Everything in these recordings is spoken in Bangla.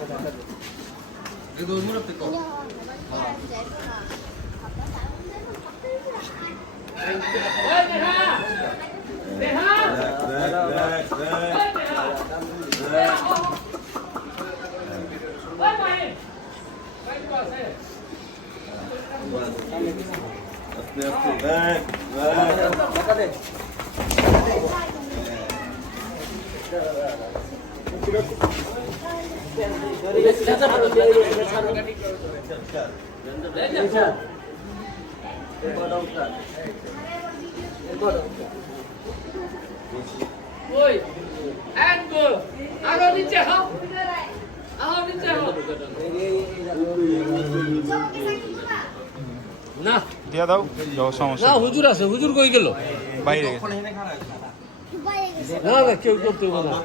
이거 물어 뜯 고. अपने आप को बैक बैक ওই এক গোল আরও নিচে হও আরও নিচে হও না। দিয়া দাও যাও সমস্যা না হুজুর আছে হুজুর কই গেল? বাইরে। না না কেউ করতে হবে না।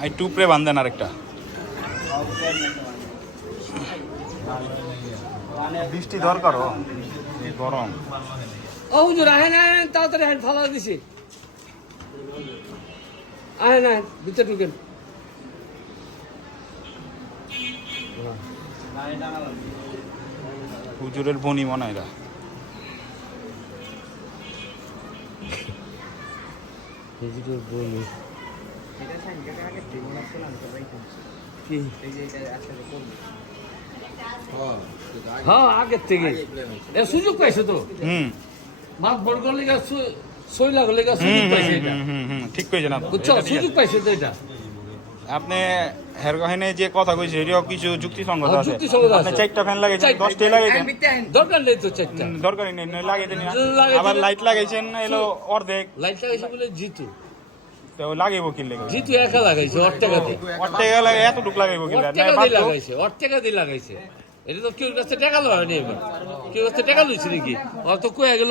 আই টুপরে বান্ধেন আরেকটা বৃষ্টি দরকার গরম। ও হুজুর আহেন আহেন তাড়াতাড়ি আহেন ফালা দিছি। আহেন আহেন ভিতরে ঢুকেন। হুজুরের বনি মনে হয় এরা। হুজুরের বলি হ্যাঁ আগের থেকে। এ সুযোগ পাইছে তো? হুম। মাছ বড় করলে সই লাগলে সুযোগ পাইছে এটা। ঠিক কইছেন আপনি। বুঝছ? সুযোগ পাইছে তো এটা। আপনি হের গহিনে যে কথা কইছে এটাও কিছু যুক্তিসঙ্গত হ্যাঁ, আছে। যুক্তিসঙ্গত আপনি আছে। চারটা ফ্যান লাগাইছেন লাগাইছেন। দরকার নেই তো চারটা। দরকারই নেই। আবার লাইট লাগাইছেন এলো অর্ধেক। লাইট লাগাইছে বলে জিতু। তো লাগাইবো কি লেগে। জিতু একা লাগাইছে অর্ধেক লাগে এতটুক লাগাইবো কি লাগে? লাগাইছে ওর টাকা দিয়ে লাগাইছে এটা তো কেউ কাছে টাকা লয় নি এবার। কেউ কাছে টাকা লইছে নাকি? ওর তো কয়ে গেল